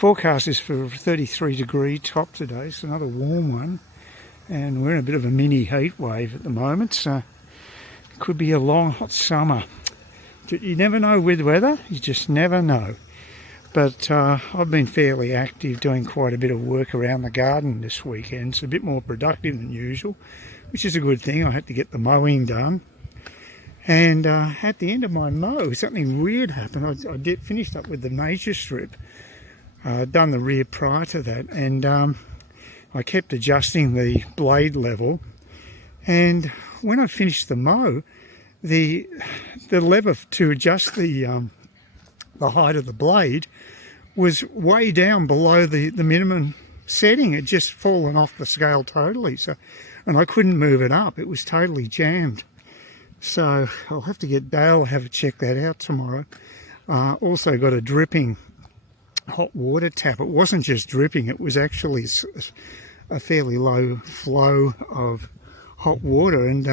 Forecast is for a 33-degree top today, so another warm one. And we're in a bit of a mini heat wave at the moment, so it could be a long, hot summer. You never know with weather, you just never know. But I've been fairly active doing quite a bit of work around the garden this weekend. It's a bit more productive than usual, which is a good thing. I had to get the mowing done. And at the end of my mow, something weird happened. I finished up with the nature strip. I'd done the rear prior to that, and I kept adjusting the blade level. And when I finished the mow, the lever to adjust the height of the blade was way down below the minimum setting. It just fallen off the scale totally. And I couldn't move it up. It was totally jammed. So I'll have to get Dale to have a check that out tomorrow. Also got a dripping hot water tap. It wasn't just dripping, it was actually a fairly low flow of hot water. And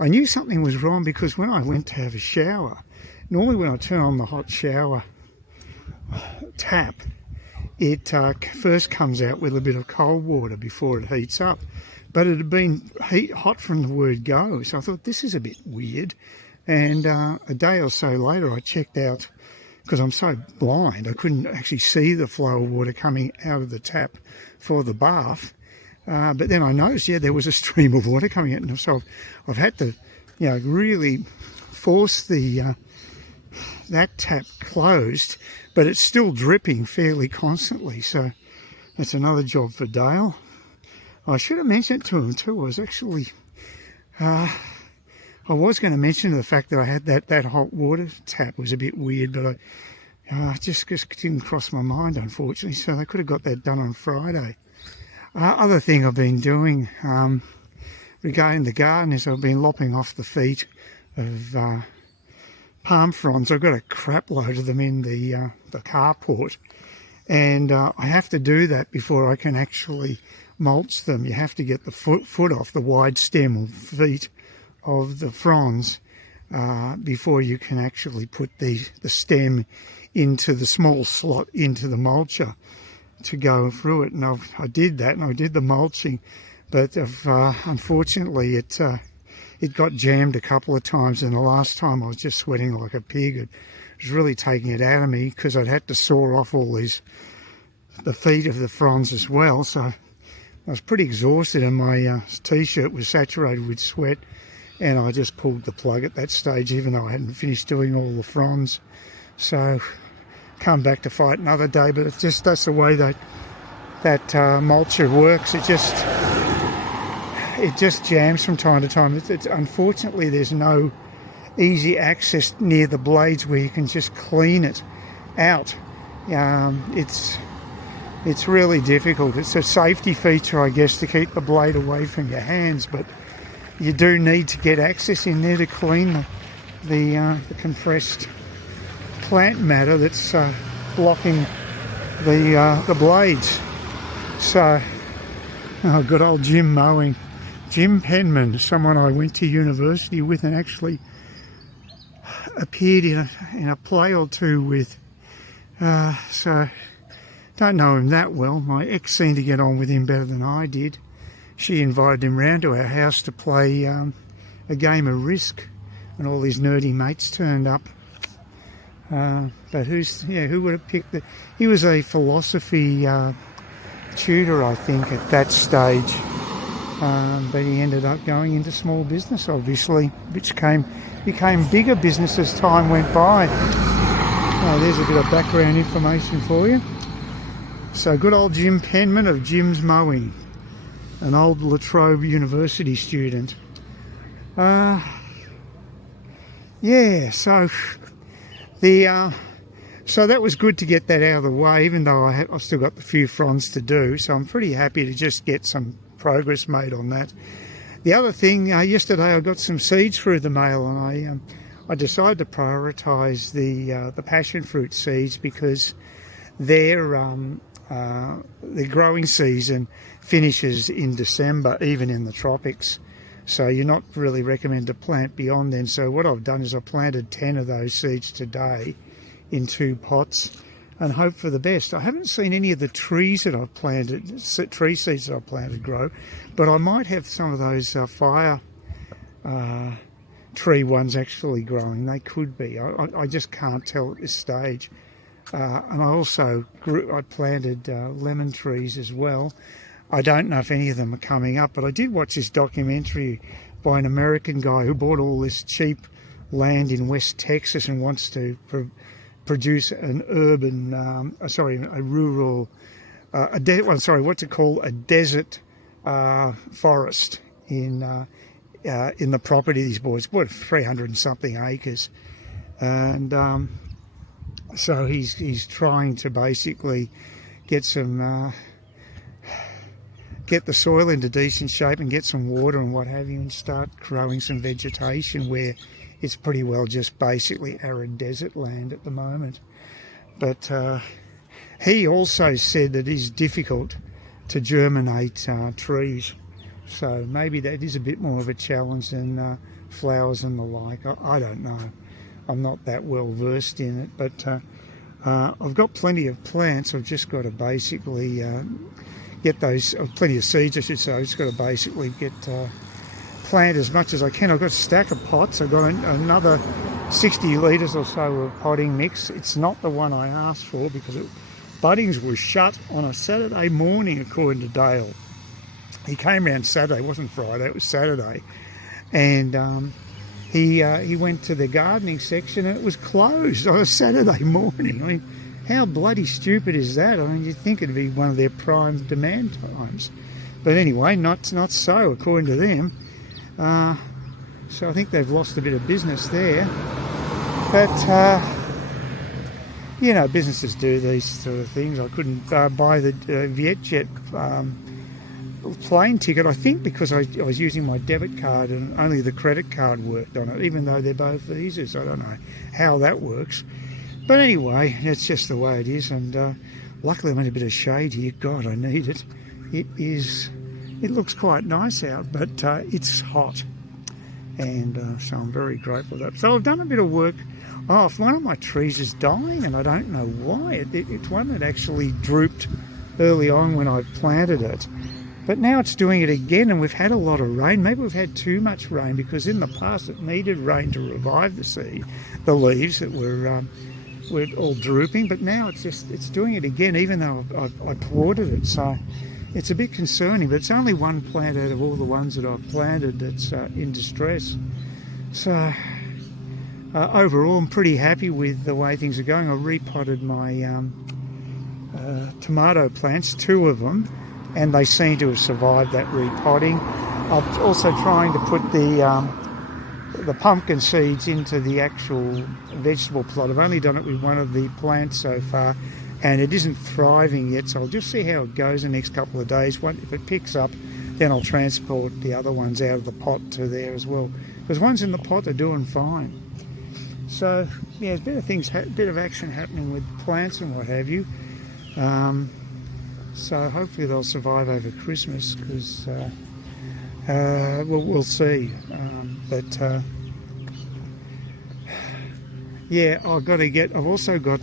I knew something was wrong because when I went to have a shower, normally when I turn on the hot shower tap, it first comes out with a bit of cold water before it heats up. But it had been hot from the word go, so I thought this is a bit weird. And a day or so later I checked out, because I'm so blind, I couldn't actually see the flow of water coming out of the tap for the bath. But then I noticed, there was a stream of water coming out, and so I've had to, really force that tap closed, but it's still dripping fairly constantly. So that's another job for Dale. I should have mentioned it to him too. I was actually, I was going to mention the fact that I had that hot water tap was a bit weird, but I just didn't cross my mind, unfortunately. So they could have got that done on Friday. Other thing I've been doing regarding the garden is I've been lopping off the feet of palm fronds. I've got a crap load of them in the carport, and I have to do that before I can actually mulch them. You have to get the foot off the wide stem or feet of the fronds before you can actually put the stem into the small slot into the mulcher to go through it. And I did that, and I did the mulching, but unfortunately it got jammed a couple of times, and the last time I was just sweating like a pig. It was really taking it out of me because I'd had to saw off all the feet of the fronds as well. So I was pretty exhausted, and my t-shirt was saturated with sweat, and I just pulled the plug at that stage, even though I hadn't finished doing all the fronds. So come back to fight another day, but it's just, that's the way that mulcher works. It just jams from time to time. Unfortunately, there's no easy access near the blades where you can just clean it out. It's really difficult. It's a safety feature, I guess, to keep the blade away from your hands, but you do need to get access in there to clean the compressed plant matter that's blocking the blades. So, good old Jim mowing. Jim Penman, someone I went to university with and actually appeared in a play or two with. So don't know him that well. My ex seemed to get on with him better than I did. She invited him round to our house to play a game of Risk, and all his nerdy mates turned up. But who would have picked that? He was a philosophy tutor, I think, at that stage. But he ended up going into small business, obviously, which became bigger business as time went by. There's a bit of background information for you. So good old Jim Penman of Jim's Mowing, an old La Trobe University student. So that was good to get that out of the way, even though I've still got a few fronds to do. So I'm pretty happy to just get some progress made on that. The other thing, yesterday I got some seeds through the mail, and I decided to prioritise the passion fruit seeds because the growing season finishes in December, even in the tropics. So you're not really recommended to plant beyond then. So what I've done is I planted 10 of those seeds today in 2 pots. and hope for the best. I haven't seen any of the trees that I've planted, tree seeds that I've planted grow, but I might have some of those fire tree ones actually growing. They could be. I just can't tell at this stage. And I planted lemon trees as well. I don't know if any of them are coming up, but I did watch this documentary by an American guy who bought all this cheap land in West Texas and wants to produce an urban, a rural, what's it called? A desert forest in the property these boys bought 300 and something acres, and so he's trying to basically get the soil into decent shape and get some water and what have you, and start growing some vegetation where it's pretty well just basically arid desert land at the moment. But he also said that it's difficult to germinate trees, so maybe that is a bit more of a challenge than flowers and the like. I don't know. I'm not that well versed in it, but I've got plenty of plants. I've just got to basically get those, plenty of seeds I should say. I've just got to basically plant as much as I can. I've got a stack of pots. I've got another 60 litres or so of potting mix. It's not the one I asked for because buddings were shut on a Saturday morning, according to Dale. He came around Saturday, it wasn't Friday, it was Saturday, and he went to the gardening section and it was closed on a Saturday morning. I mean, how bloody stupid is that? I mean, you'd think it'd be one of their prime demand times. But anyway, not so, according to them. So I think they've lost a bit of business there. But, businesses do these sort of things. I couldn't buy the Vietjet plane ticket, I think, because I was using my debit card and only the credit card worked on it, even though they're both visas. I don't know how that works. But anyway, it's just the way it is, and luckily I'm in a bit of shade here. God, I need it. It looks quite nice out, but it's hot, and so I'm very grateful for that. So I've done a bit of work. Oh, one of my trees is dying, and I don't know why. It's one that actually drooped early on when I planted it, but now it's doing it again, and we've had a lot of rain. Maybe we've had too much rain, because in the past it needed rain to revive the leaves that were all drooping, but now it's doing it again, even though I watered it. So it's a bit concerning, but it's only one plant out of all the ones that I've planted that's in distress. So overall, I'm pretty happy with the way things are going. I repotted my tomato plants, 2 of them, and they seem to have survived that repotting. I'm also trying to put the pumpkin seeds into the actual vegetable plot. I've only done it with one of the plants so far, and it isn't thriving yet, so I'll just see how it goes the next couple of days. If it picks up, then I'll transport the other ones out of the pot to there as well, because ones in the pot are doing fine. So yeah, there's a bit of action happening with plants and what have you. So hopefully they'll survive over Christmas, because we'll see. Yeah, I've also got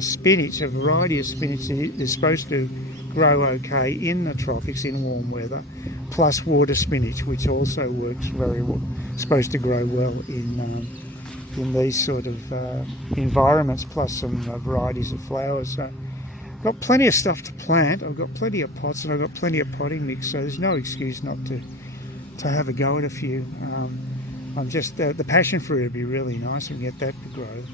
spinach, a variety of spinach that is supposed to grow okay in the tropics in warm weather, plus water spinach, which also works very well, supposed to grow well in these sort of environments, plus some varieties of flowers. So I've got plenty of stuff to plant. I've got plenty of pots, and I've got plenty of potting mix, so there's no excuse not to have a go at a few. I'm just the passion fruit would be really nice and get that to grow.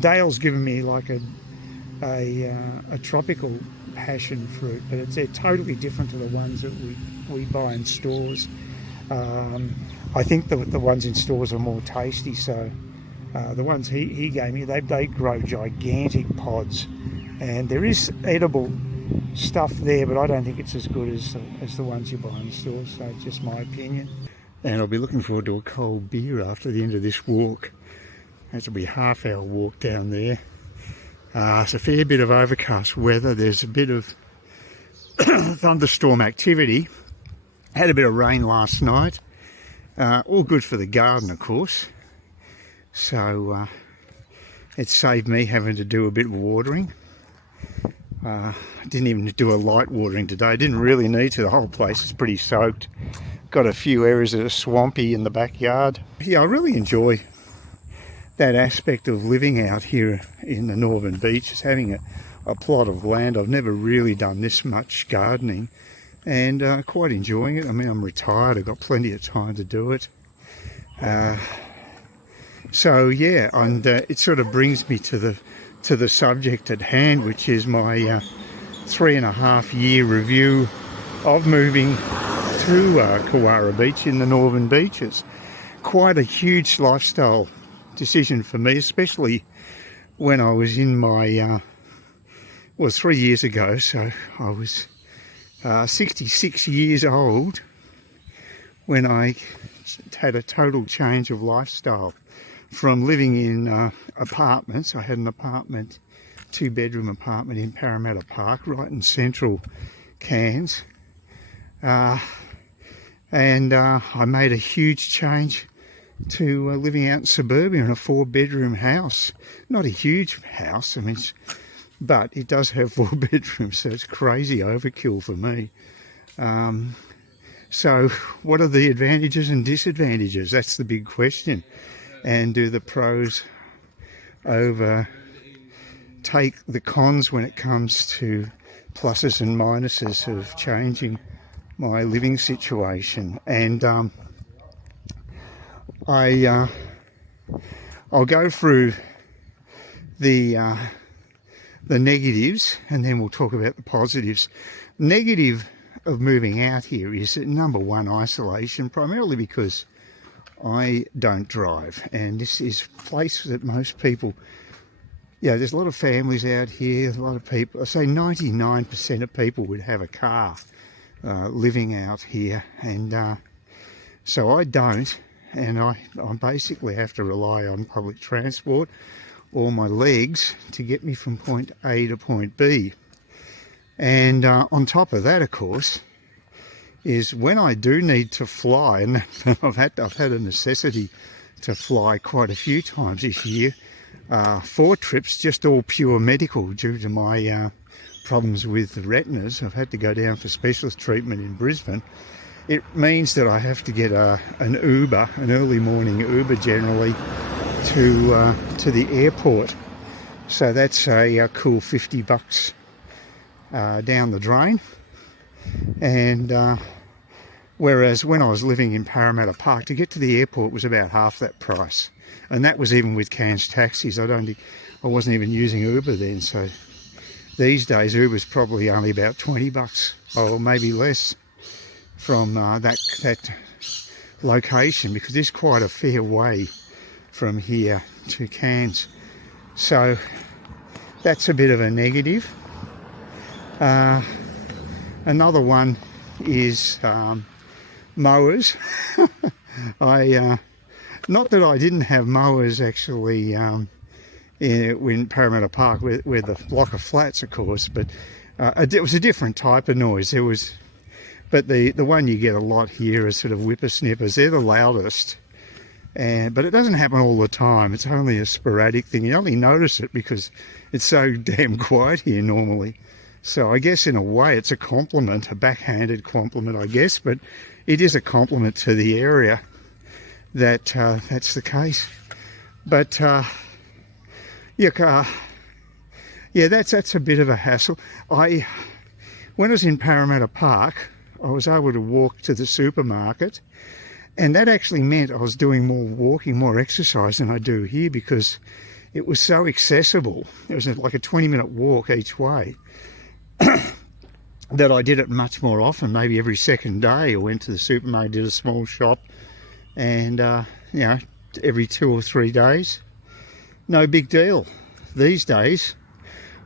Dale's given me like a tropical passion fruit, but they're totally different to the ones that we buy in stores. I think the ones in stores are more tasty. So the ones he gave me, they grow gigantic pods, and there is edible stuff there, but I don't think it's as good as the ones you buy in stores. So it's just my opinion. And I'll be looking forward to a cold beer after the end of this walk. That'll be a half-hour walk down there. It's a fair bit of overcast weather. There's a bit of thunderstorm activity. Had a bit of rain last night. All good for the garden, of course. So It saved me having to do a bit of watering. I didn't even do a light watering today. I didn't really need to. The whole place is pretty soaked. Got a few areas that are swampy in the backyard. Yeah, I really enjoy that aspect of living out here in the northern beaches, having a plot of land. I've never really done this much gardening, and quite enjoying it. I mean, I'm retired. I've got plenty of time to do it. So yeah, and it sort of brings me to the subject at hand, which is my 3.5 year review of moving to Kewarra Beach in the northern beaches. Quite a huge lifestyle decision for me, especially when I was in my 3 years ago, so I was 66 years old when I had a total change of lifestyle from living in apartments. I had an apartment, 2-bedroom apartment in Parramatta Park, right in central Cairns, and I made a huge change to living out in suburbia in a 4-bedroom house. Not a huge house, I mean, but it does have 4 bedrooms, so it's crazy overkill for me. So what are the advantages and disadvantages? That's the big question. And do the pros overtake the cons when it comes to pluses and minuses of changing my living situation? And I'll go through the negatives, and then we'll talk about the positives. Negative of moving out here is, number one, isolation, primarily because I don't drive, and this is a place that most people, there's a lot of families out here, a lot of people, I say 99% of people would have a car living out here, and so I don't, and I basically have to rely on public transport or my legs to get me from point A to point B. And on top of that, of course, is when I do need to fly, and I've had a necessity to fly quite a few times this year, 4 trips, just all pure medical due to my problems with the retinas. I've had to go down for specialist treatment in Brisbane. It means that I have to get an Uber, an early morning Uber generally, to the airport. So that's a cool $50 down the drain. And whereas when I was living in Parramatta Park, to get to the airport was about half that price, and that was even with Cairns taxis. I wasn't even using Uber then. So these days Uber's probably only about $20 or maybe less from that location, because it's quite a fair way from here to Cairns. So that's a bit of a negative. Another one is mowers. Not that I didn't have mowers actually in Parramatta Park, where the block of flats, of course, but it was a different type of noise. But the one you get a lot here is sort of whippersnippers. They're the loudest, but it doesn't happen all the time. It's only a sporadic thing. You only notice it because it's so damn quiet here normally. So I guess in a way it's a compliment, a backhanded compliment, I guess, but it is a compliment to the area that that's the case. But that's a bit of a hassle. When I was in Parramatta Park, I was able to walk to the supermarket, and that actually meant I was doing more walking, more exercise than I do here, because it was so accessible. It was like a 20-minute walk each way. That I did it much more often, maybe every second day. I went to the supermarket, did a small shop, and every 2 or 3 days, no big deal. These days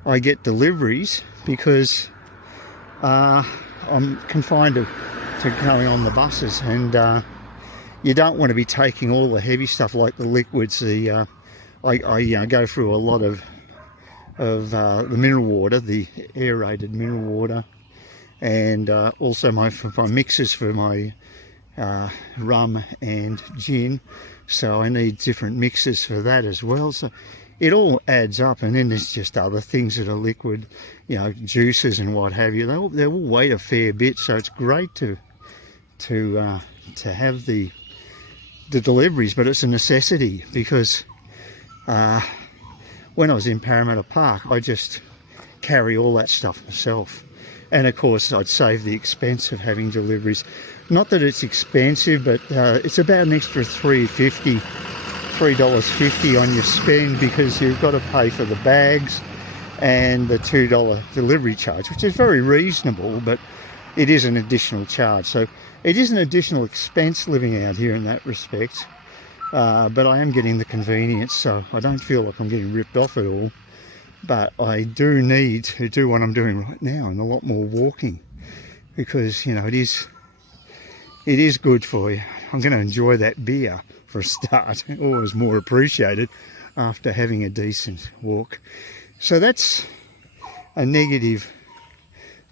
I get deliveries because I'm confined to going on the buses, and you don't want to be taking all the heavy stuff like the liquids. I go through a lot of the mineral water, the aerated mineral water, and also my mixers for my rum and gin. So I need different mixers for that as well. So it all adds up. And then there's just other things that are liquid, you know, juices and what have you. They all weigh a fair bit, so it's great to have the deliveries, but it's a necessity because when I was in Parramatta Park, I just carry all that stuff myself. And of course, I'd save the expense of having deliveries. Not that it's expensive, but it's about an extra $3.50 on your spend, because you've got to pay for the bags and the $2 delivery charge, which is very reasonable, but it is an additional charge. So it is an additional expense living out here in that respect. But I am getting the convenience, so I don't feel like I'm getting ripped off at all. But I do need to do what I'm doing right now, and a lot more walking, because, you know, it is good for you. I'm going to enjoy that beer for a start, always more appreciated after having a decent walk. So that's a negative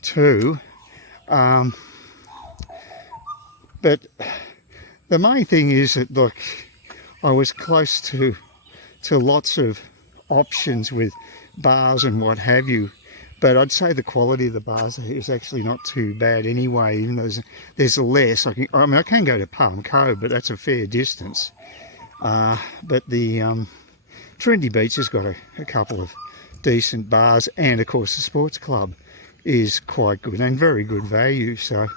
too. But the main thing is that, look, I was close to lots of options with bars and what have you, but I'd say the quality of the bars is actually not too bad anyway, even though there's less. I can go to Palm Cove, but that's a fair distance. But the Trinity Beach has got a couple of decent bars, and of course the sports club is quite good and very good value. So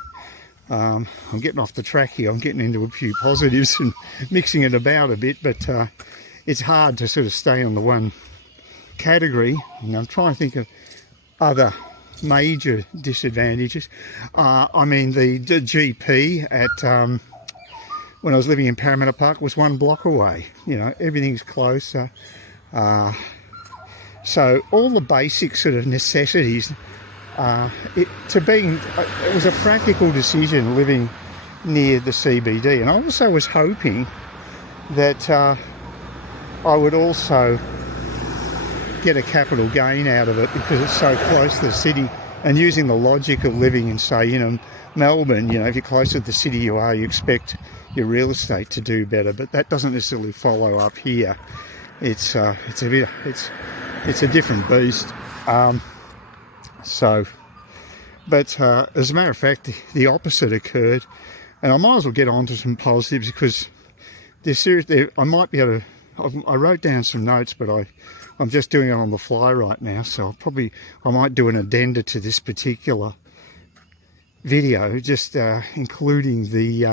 I'm getting off the track here. I'm getting into a few positives and mixing it about a bit, but it's hard to sort of stay on the one category. And I'm trying to think of other major disadvantages. I mean, the GP at when I was living in Parramatta Park was 1 block away. You know, everything's closer. So all the basic sort of necessities. It was a practical decision living near the CBD, and I also was hoping that I would also get a capital gain out of it because it's so close to the city. And using the logic of living in, say, you know, Melbourne, you know, if you're closer to the city you are, you expect your real estate to do better, but that doesn't necessarily follow up here. It's a different beast. But as a matter of fact, the opposite occurred, and I might as well get on to some positives, because I might be able to. I wrote down some notes, but I'm just doing it on the fly right now, so I might do an addenda to this particular video, just including the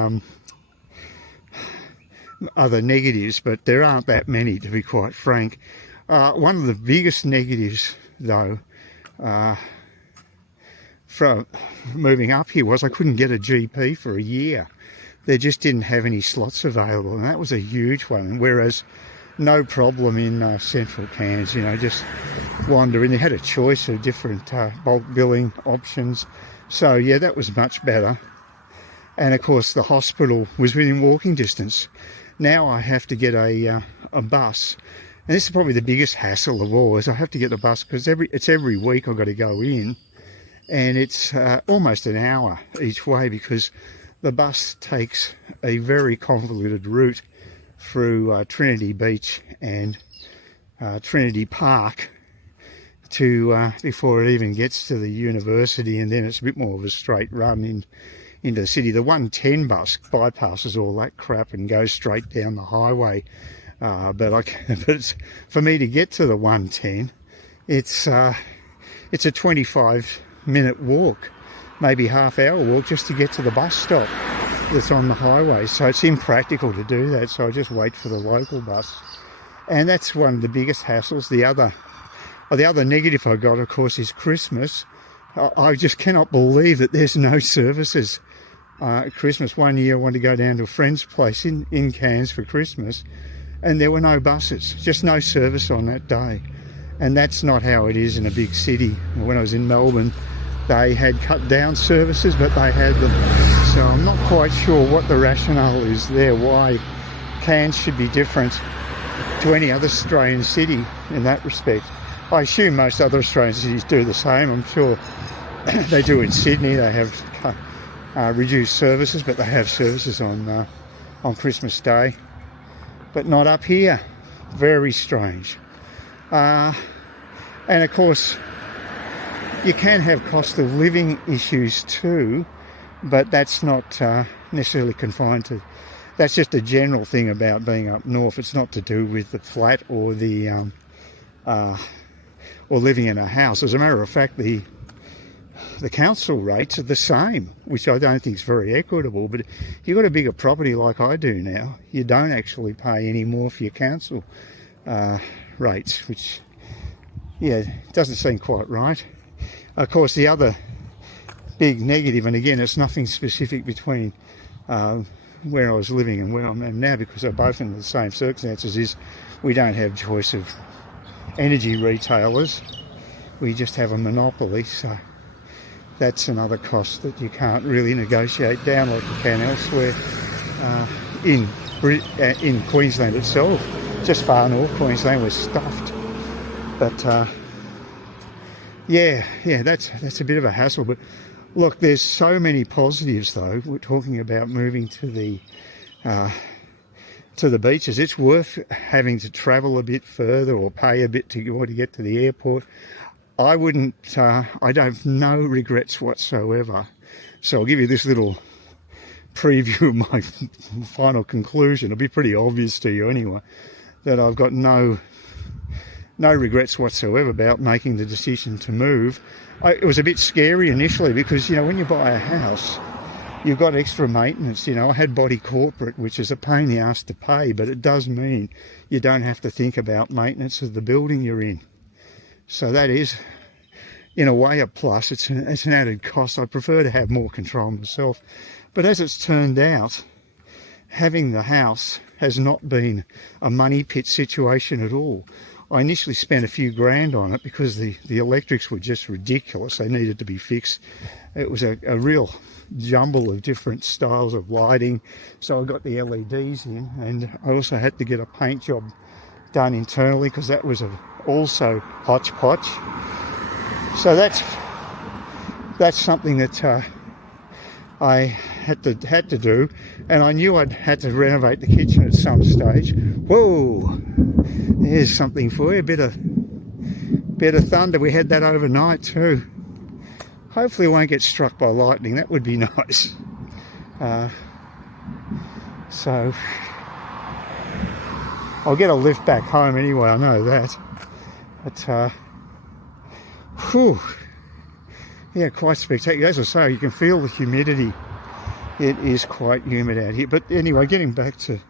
other negatives, but there aren't that many, to be quite frank. One of the biggest negatives, though, from moving up here was I couldn't get a GP for a year. They just didn't have any slots available, and that was a huge one. Whereas no problem in central Cairns, you know, just wander in. They had a choice of different bulk billing options. So yeah, that was much better. And of course the hospital was within walking distance. Now I have to get a bus. And this is probably the biggest hassle of all, is I have to get the bus because it's every week I've got to go in. And it's almost an hour each way, because the bus takes a very convoluted route through Trinity Beach and Trinity Park to before it even gets to the university, and then it's a bit more of a straight run into the city. The 110 bus bypasses all that crap and goes straight down the highway. But it's, for me to get to the 110, it's a 25-minute walk, maybe half-hour walk, just to get to the bus stop that's on the highway. So it's impractical to do that, so I just wait for the local bus. And that's one of the biggest hassles. The other negative I got, of course, is Christmas. I just cannot believe that there's no services at Christmas. One year I wanted to go down to a friend's place in Cairns for Christmas, and there were no buses, just no service on that day. And that's not how it is in a big city. When I was in Melbourne, they had cut down services, but they had them. So I'm not quite sure what the rationale is there, why Cairns should be different to any other Australian city in that respect. I assume most other Australian cities do the same. I'm sure they do in Sydney. They have reduced services, but they have services on Christmas Day. But not up here. Very strange. And of course, you can have cost of living issues too, but that's not necessarily confined to. That's just a general thing about being up north. It's not to do with the flat or the or living in a house. As a matter of fact, the council rates are the same, which I don't think is very equitable. But if you've got a bigger property like I do now, you don't actually pay any more for your council rates, which, yeah, doesn't seem quite right. Of course, the other big negative, and again, it's nothing specific between where I was living and where I'm at now, because they're both in the same circumstances, is we don't have choice of energy retailers. We just have a monopoly, so that's another cost that you can't really negotiate down like you can elsewhere in Queensland itself. Just far north Queensland, we're stuffed. But yeah, that's a bit of a hassle. But look, there's so many positives though. We're talking about moving to the beaches. It's worth having to travel a bit further or pay a bit to get to the airport. I wouldn't, I have no regrets whatsoever. So I'll give you this little preview of my final conclusion. It'll be pretty obvious to you anyway, that I've got no regrets whatsoever about making the decision to move. It was a bit scary initially because, you know, when you buy a house, you've got extra maintenance. You know, I had body corporate, which is a pain in the ass to pay, but it does mean you don't have to think about maintenance of the building you're in. So that is, in a way, a plus. It's an added cost. I prefer to have more control myself. But as it's turned out, having the house has not been a money pit situation at all. I initially spent a few grand on it because the electrics were just ridiculous. They needed to be fixed. It was a real jumble of different styles of lighting. So I got the LEDs in, and I also had to get a paint job done internally because that was also hodgepodge. So that's something that I had to do, and I knew I'd had to renovate the kitchen at some stage. Whoa, there's something for you, a bit of thunder. We had that overnight too. Hopefully it won't get struck by lightning. That would be nice. So I'll get a lift back home anyway, I know that. But whew, yeah, quite spectacular. As I say, you can feel the humidity. It is quite humid out here. But anyway, getting back to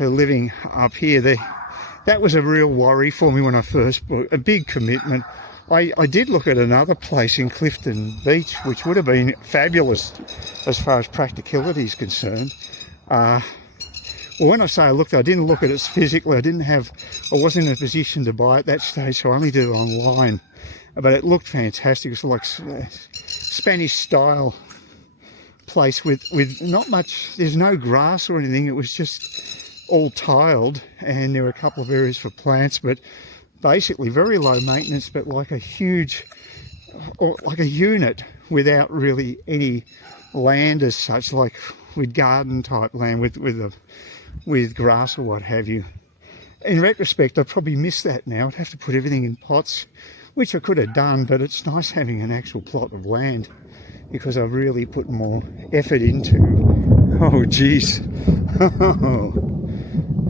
living up here, that was a real worry for me when I first bought. A big commitment. I did look at another place in Clifton Beach, which would have been fabulous as far as practicality is concerned. Well, when I say I looked, I didn't look at it physically. I wasn't in a position to buy at that stage, so I only did it online. But it looked fantastic. It was like Spanish style place with not much, there's no grass or anything. It was just all tiled, and there were a couple of areas for plants, but basically very low maintenance, but like a huge, or like a unit without really any land as such, like with garden type land with grass or what have you. In retrospect, I probably miss that now. I'd have to put everything in pots, which I could have done, but it's nice having an actual plot of land because I've really put more effort into. Oh geez.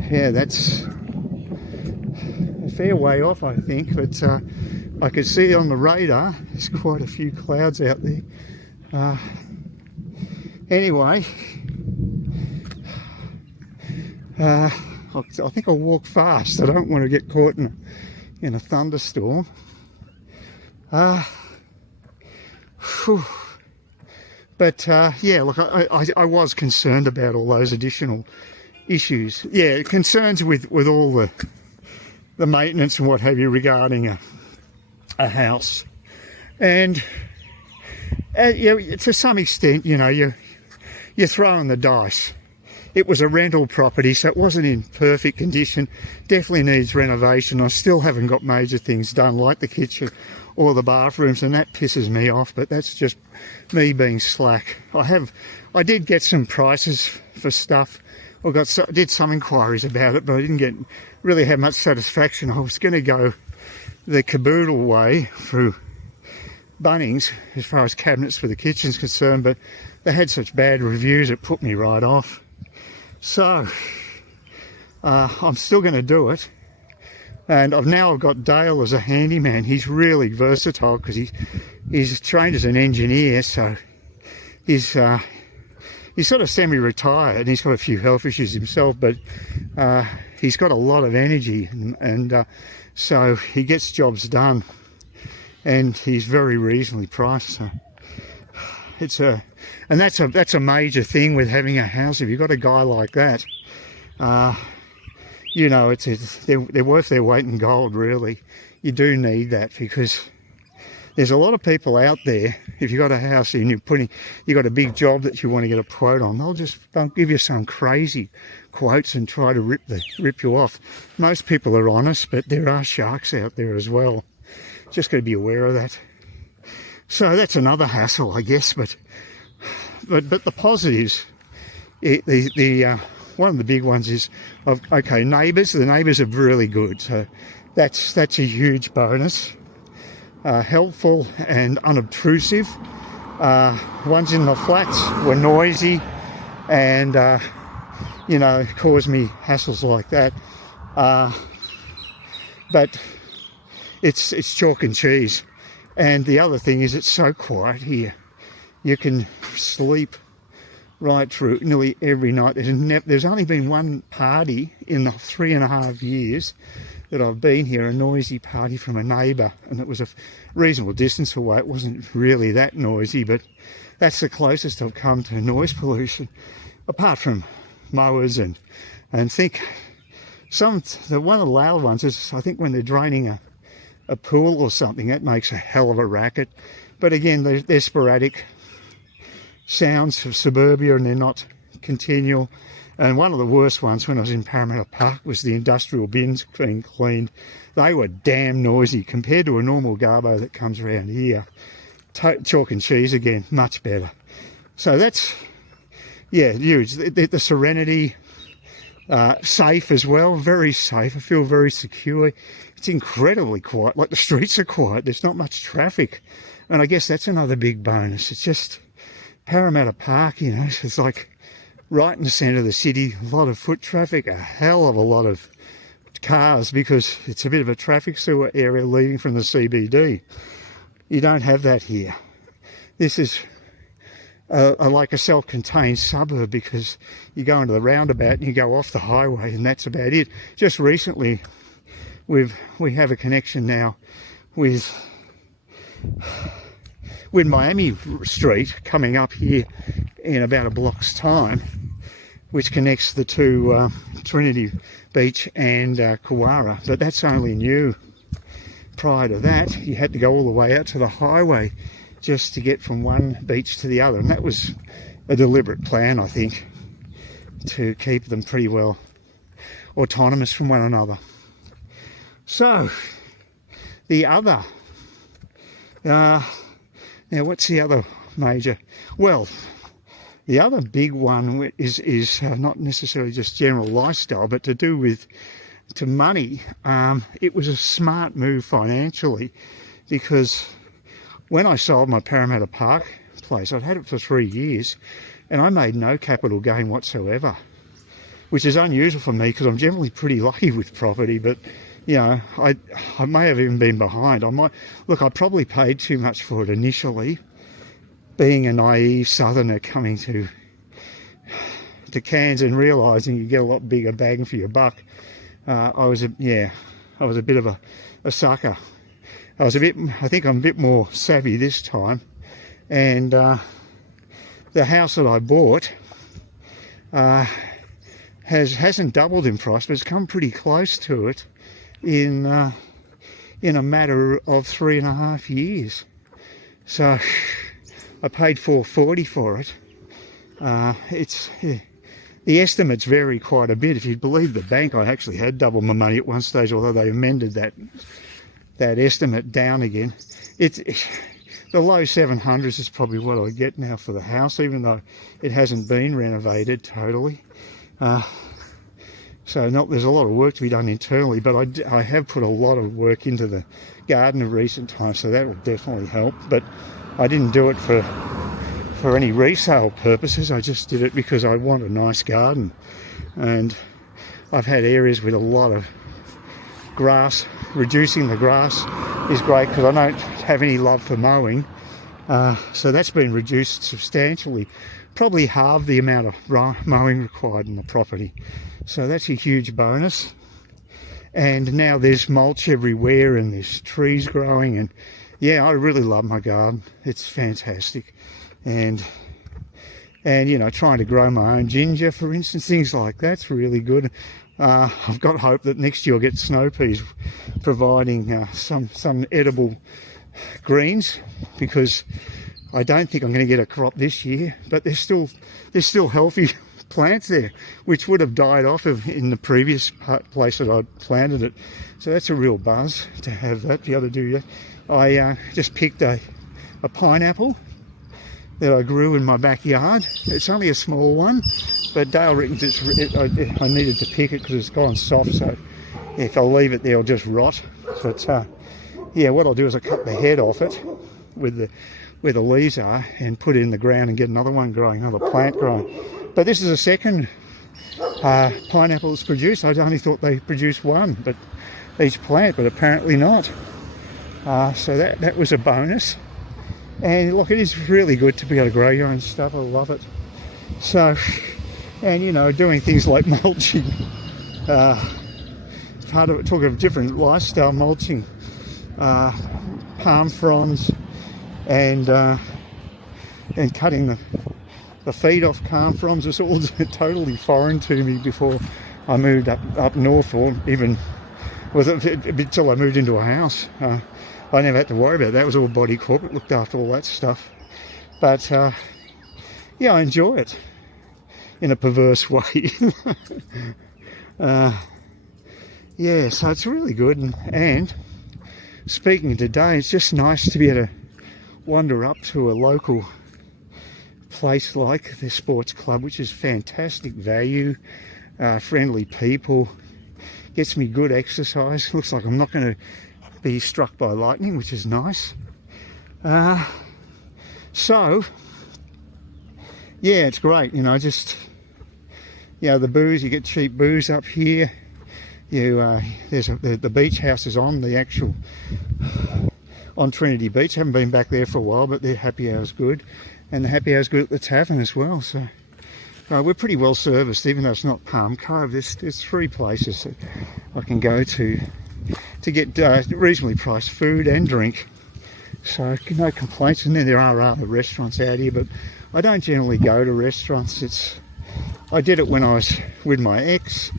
Yeah, that's a fair way off, I think, but I could see on the radar there's quite a few clouds out there. Anyway, I think I'll walk fast. I don't want to get caught in a thunderstorm. But yeah, look, I was concerned about all those additional issues. Yeah, concerns with all the maintenance and what have you regarding a house. And yeah, to some extent, you know, you're throwing the dice. It was a rental property, so it wasn't in perfect condition. Definitely needs renovation. I still haven't got major things done like the kitchen or the bathrooms, and that pisses me off, but that's just me being slack. I did get some prices for stuff did some inquiries about it, but I didn't really have much satisfaction. I was going to go the caboodle way through Bunnings as far as cabinets for the kitchen's concerned, but they had such bad reviews it put me right off. So I'm still going to do it, and I've got Dale as a handyman. He's really versatile because he's trained as an engineer, so he's sort of semi-retired, and he's got a few health issues himself, but he's got a lot of energy, and so he gets jobs done, and he's very reasonably priced. So that's a major thing with having a house. If you've got a guy like that, you know, they're worth their weight in gold, really. You do need that, because there's a lot of people out there, if you've got a house and you've got a big job that you want to get a quote on, they'll give you some crazy quotes and try to rip you off. Most people are honest, but there are sharks out there as well. Just got to be aware of that. So that's another hassle, I guess, but the positives, one of the big ones is, okay, neighbours. The neighbours are really good, so that's a huge bonus. Helpful and unobtrusive. Ones in the flats were noisy and, you know, caused me hassles like that. But it's chalk and cheese. And the other thing is, it's so quiet here. You can sleep right through nearly every night. There's only been one party in the 3.5 years that I've been here, a noisy party from a neighbour, and it was a reasonable distance away. It wasn't really that noisy, but that's the closest I've come to noise pollution, apart from mowers and think one of the loud ones is, I think, when they're draining a pool or something. That makes a hell of a racket. But again, they're sporadic sounds of suburbia, and they're not continual. And one of the worst ones when I was in Parramatta Park was the industrial bins being cleaned. They were damn noisy compared to a normal garbo that comes around here. Chalk and cheese again, much better. So that's, yeah, huge. The serenity, safe as well, very safe. I feel very secure. It's incredibly quiet, like the streets are quiet. There's not much traffic. And I guess that's another big bonus. It's just Parramatta Park, you know, it's like right in the centre of the city, a lot of foot traffic, a hell of a lot of cars, because it's a bit of a traffic sewer area leading from the CBD. You don't have that here. This is like a self-contained suburb, because you go into the roundabout and you go off the highway, and that's about it. Just recently, we have a connection now with Miami Street coming up here in about a block's time, which connects the two, Trinity Beach and Kewarra, but that's only new. Prior to that, you had to go all the way out to the highway just to get from one beach to the other, and that was a deliberate plan, I think, to keep them pretty well autonomous from one another. So, the other, now what's the other major? Well, the other big one is not necessarily just general lifestyle, but to do with money. It was a smart move financially, because when I sold my Parramatta Park place, I'd had it for 3 years, and I made no capital gain whatsoever, which is unusual for me because I'm generally pretty lucky with property. But you know, I may have even been behind. I probably paid too much for it initially, being a naive southerner coming to Cairns and realising you get a lot bigger bang for your buck. I was a bit of a sucker. I think I'm a bit more savvy this time, and the house that I bought hasn't doubled in price, but it's come pretty close to it in a matter of 3.5 years. So I paid $440 for it. The estimates vary quite a bit. If you believe the bank, I actually had double my money at one stage, although they amended that estimate down again. The low 700s is probably what I get now for the house, even though it hasn't been renovated totally. So there's a lot of work to be done internally, but I have put a lot of work into the garden of recent times, so that will definitely help. But I didn't do it for any resale purposes. I just did it because I want a nice garden, and I've had areas with a lot of grass. Reducing the grass is great because I don't have any love for mowing, so that's been reduced substantially, probably half the amount of mowing required in the property, so that's a huge bonus. And now there's mulch everywhere and there's trees growing, and yeah, I really love my garden. It's fantastic. And you know, trying to grow my own ginger, for instance, things like that's really good. I've got hope that next year I'll get snow peas, providing some edible greens, because I don't think I'm going to get a crop this year, but there's still healthy plants there, which would have died off in the previous place that I planted it. So that's a real buzz to have that. The other day, I just picked a pineapple that I grew in my backyard. It's only a small one, but Dale reckons I needed to pick it because it's gone soft, so if I leave it there it'll just rot. But yeah, what I'll do is I'll cut the head off it with where the leaves are and put it in the ground and get another one growing, another plant growing. But this is a second pineapple that's produced. I only thought they produced one, but each plant, but apparently not. So that was a bonus. And look, it is really good to be able to grow your own stuff. I love it. So, and you know, doing things like mulching, part of it, talking of different lifestyle mulching, palm fronds, and cutting the feed off palm fronds was all totally foreign to me before I moved up north, or even until I moved into a house. I never had to worry about that. It was all body corporate, looked after all that stuff. But yeah, I enjoy it in a perverse way. Yeah, so it's really good. And speaking of today, it's just nice to be able to wander up to a local place like the sports club, which is fantastic value, friendly people, gets me good exercise. Looks like I'm not going to be struck by lightning, which is nice. So yeah, it's great, you know, just, you know, the booze, you get cheap booze up here. There's the beach house is on Trinity Beach. Haven't been back there for a while, but their happy hour's good, and the happy hour's good at the tavern as well. So we're pretty well serviced, even though it's not Palm Cove. There's three places that I can go to get reasonably priced food and drink, so no complaints. And then there are other restaurants out here, but I don't generally go to restaurants. I did it when I was with my ex.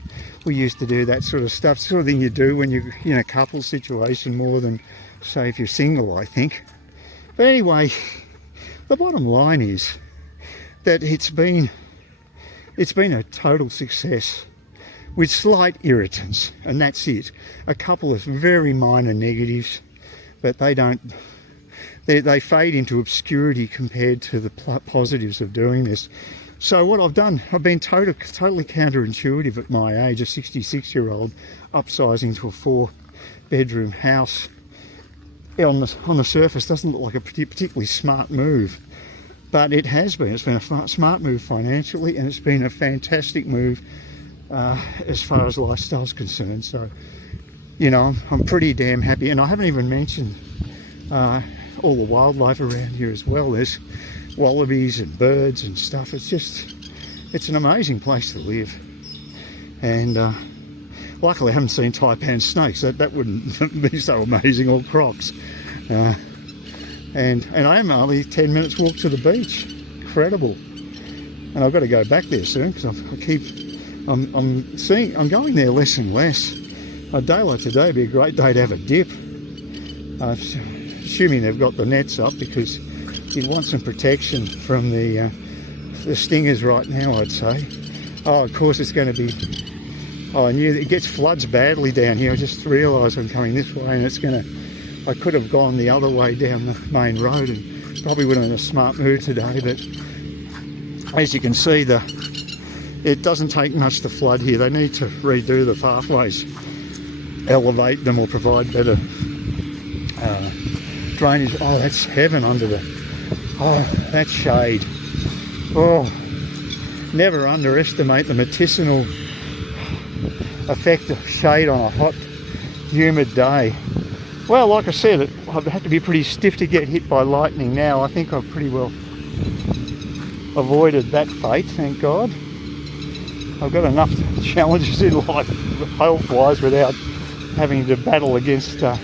We used to do that sort of stuff, sort of thing you do when you're in a couple situation, more than say if you're single, I think. But anyway, the bottom line is that it's been a total success, with slight irritants, and that's it. A couple of very minor negatives, but they fade into obscurity compared to the positives of doing this. So what I've done, I've been totally counterintuitive at my age, a 66-year-old upsizing to a 4-bedroom house. On the surface doesn't look like a particularly smart move, but it has been. It's been a smart move financially, and it's been a fantastic move as far as lifestyle's concerned. So, you know, I'm pretty damn happy. And I haven't even mentioned all the wildlife around here as well. There's wallabies and birds and stuff. It's an amazing place to live. And luckily I haven't seen taipan snakes. That wouldn't be so amazing, or crocs. And I am only 10 minutes walk to the beach. Incredible. And I've got to go back there soon, because I'm going there less and less. A day like today would be a great day to have a dip. Assuming they've got the nets up, because you'd want some protection from the stingers right now, I'd say. Oh, of course it's going to be... Oh, I knew it gets floods badly down here. I just realised I'm coming this way, and it's going to... I could have gone the other way down the main road, and probably would have been a smart move today, but as you can see, it doesn't take much to flood here. They need to redo the pathways, elevate them, or provide better drainage. Oh, that's heaven under the... Oh, that shade. Oh, never underestimate the medicinal effect of shade on a hot, humid day. Well, like I said, I've had to be pretty stiff to get hit by lightning now. I think I've pretty well avoided that fate, thank God. I've got enough challenges in life, health-wise, without having to battle against a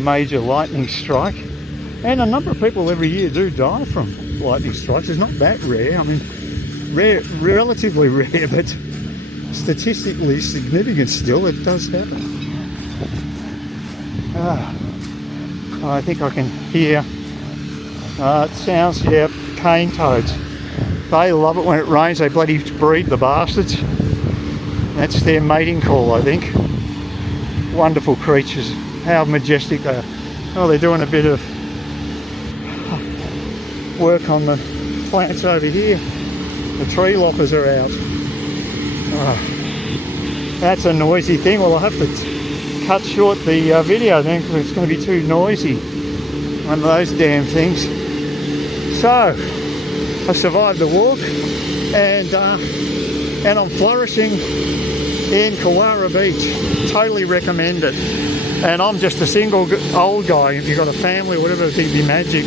major lightning strike. And a number of people every year do die from lightning strikes. It's not that rare. I mean, rare, relatively rare, but statistically significant still. It does happen. I think I can hear, it sounds, yeah, cane toads. They love it when it rains. They bloody breed, the bastards. That's their mating call, I think. Wonderful creatures. How majestic they are. Oh, they're doing a bit of work on the plants over here. The tree loppers are out. Oh, that's a noisy thing. Well, I'll have to cut short the video then, because it's going to be too noisy. One of those damn things. So, I survived the walk, and I'm flourishing in Kewarra Beach. Totally recommend it. And I'm just a single old guy. If you've got a family or whatever, it'd be magic.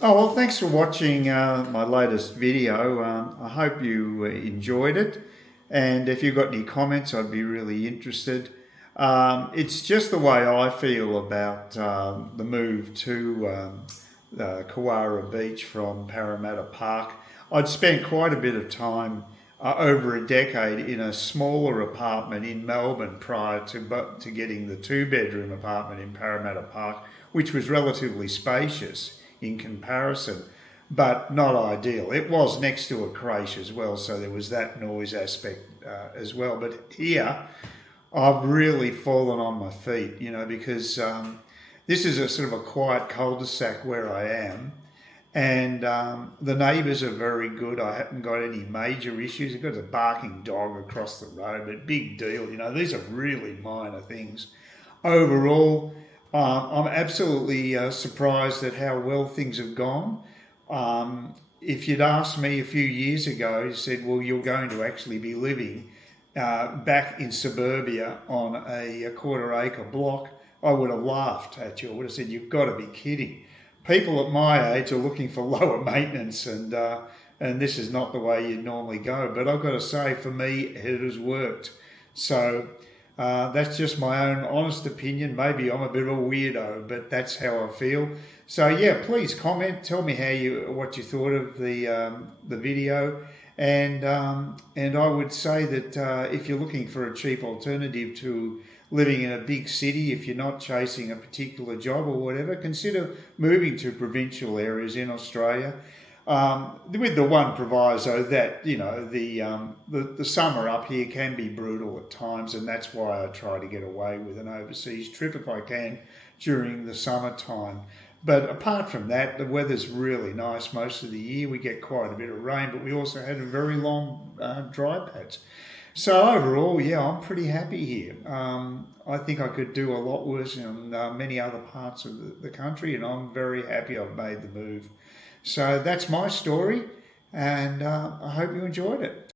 Oh, well, thanks for watching my latest video. I hope you enjoyed it. And if you've got any comments, I'd be really interested. It's just the way I feel about the move to Kewarra Beach from Parramatta Park. I'd spent quite a bit of time, over a decade, in a smaller apartment in Melbourne prior to getting the 2-bedroom apartment in Parramatta Park, which was relatively spacious in comparison, but not ideal. It was next to a creche as well, so there was that noise aspect as well. But here, I've really fallen on my feet, you know, because this is a sort of a quiet cul-de-sac where I am, and the neighbours are very good. I haven't got any major issues. I've got a barking dog across the road, but big deal, you know, these are really minor things. Overall, I'm absolutely surprised at how well things have gone. If you'd asked me a few years ago, you said, well, you're going to actually be living back in suburbia on a 1/4 acre block, I would have laughed at you. I would have said, you've got to be kidding. People at my age are looking for lower maintenance, and this is not the way you'd normally go. But I've got to say, for me, it has worked. So that's just my own honest opinion. Maybe I'm a bit of a weirdo, but that's how I feel. So yeah, please comment. Tell me what you thought of the video. And I would say that if you're looking for a cheap alternative to living in a big city, if you're not chasing a particular job or whatever, consider moving to provincial areas in Australia, with the one proviso that, you know, the summer up here can be brutal at times, and that's why I try to get away with an overseas trip if I can during the summertime. But apart from that, the weather's really nice most of the year. We get quite a bit of rain, but we also had a very long dry patch. So overall, yeah, I'm pretty happy here. I think I could do a lot worse in many other parts of the country, and I'm very happy I've made the move. So that's my story, and I hope you enjoyed it.